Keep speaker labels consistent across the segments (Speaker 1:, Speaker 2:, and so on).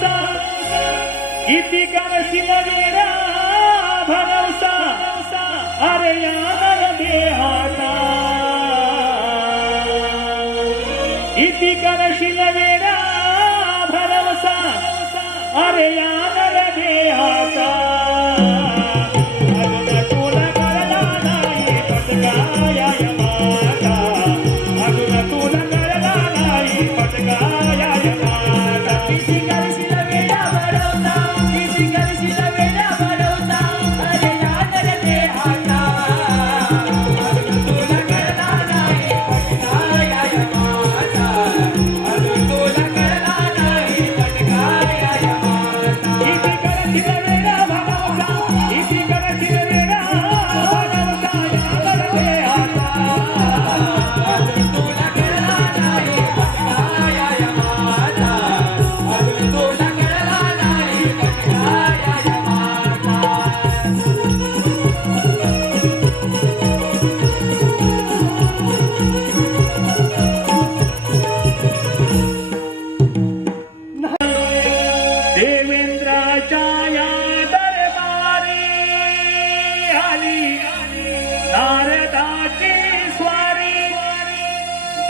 Speaker 1: भगवता इति गणशिल वेरा भगवता अरे
Speaker 2: यादर देहा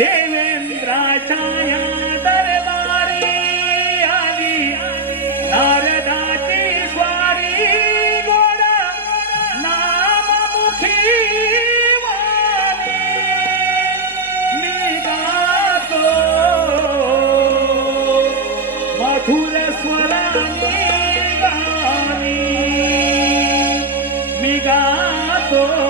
Speaker 1: देवेंद्राच्या दरबारी आली. नारदाची स्वारी गोड नाममुखी वाणी. मी गातो मधुर स्वरानी गाणी. मी गातो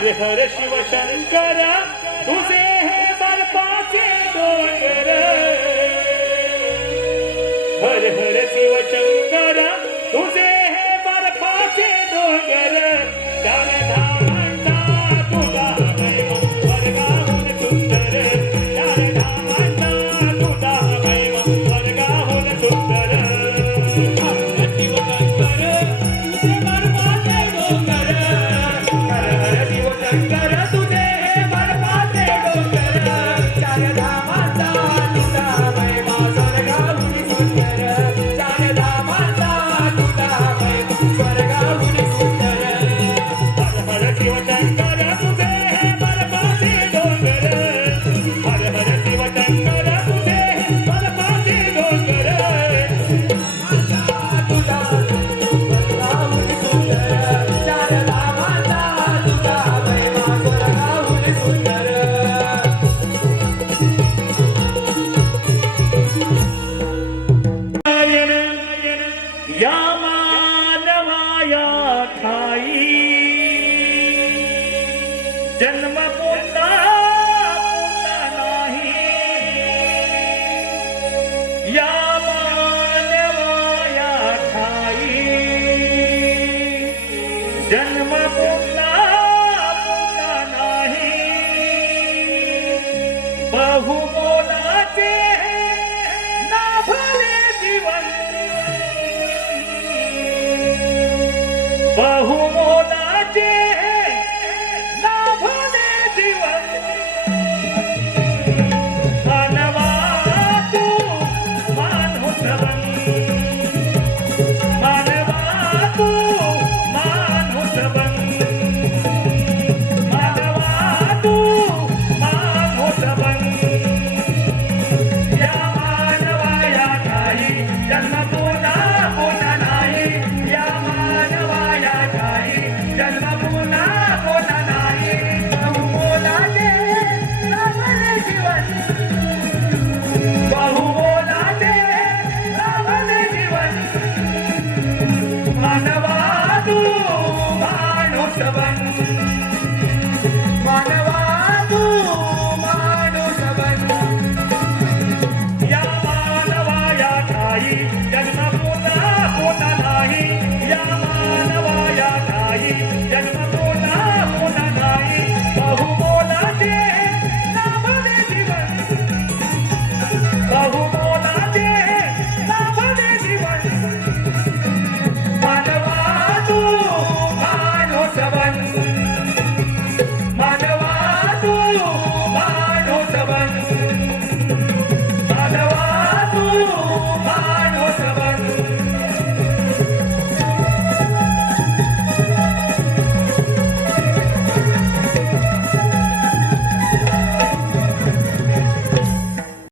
Speaker 1: हर शिव शंकर तुझे हे बर्फाचे डोंगर हर हर शिव शंकर तुझे
Speaker 2: Thank you. जन्म पुन्हा पुन्हा नाही. या ठाई.
Speaker 1: जन्म नाही. बहु बोलाचे जीवन. बहु